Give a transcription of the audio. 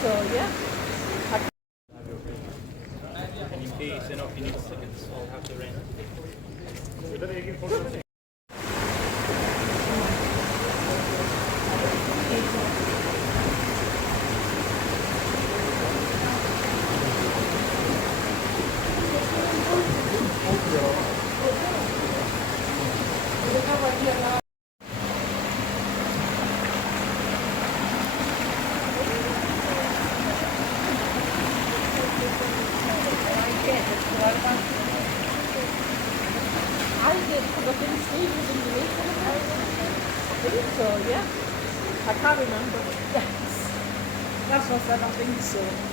So, yeah. And in case, if you need tickets, I'll have the rent. I did because I didn't see you in the week. I think so, yeah. I can't remember. Yes. That's what I said, I think so.